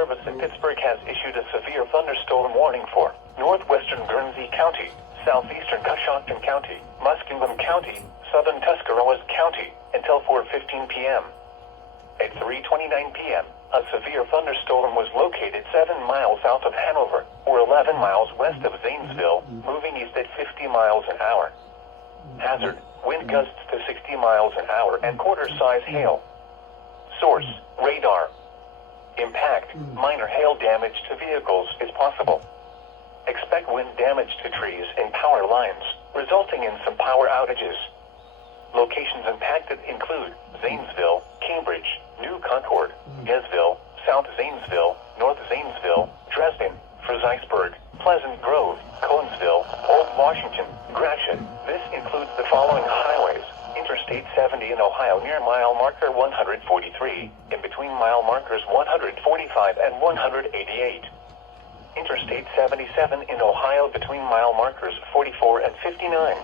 Service in Pittsburgh has issued a severe thunderstorm warning for northwestern Guernsey County, southeastern Coshocton County, Muskingum County, southern Tuscarawas County, until 4:15 p.m. At 3:29 p.m., a severe thunderstorm was located 7 miles south of Hanover, or 11 miles west of Zanesville, moving east at 50 miles an hour. Hazard: wind gusts to 60 miles an hour and quarter-size hail. Source: radar. Impact: minor hail damage to vehicles is possible. Expect wind damage to trees and power lines, resulting in some power outages. Locations impacted include Zanesville, Cambridge, New Concord, Gesville, South Zanesville, North Zanesville, Dresden, Fredericksburg, Pleasant Grove, Conesville, Old Washington, Gratiot. This includes the following highways: Interstate 70 in Ohio near mile marker 143, in between mile markers 145 and 188. Interstate 77 in Ohio between mile markers 44 and 59.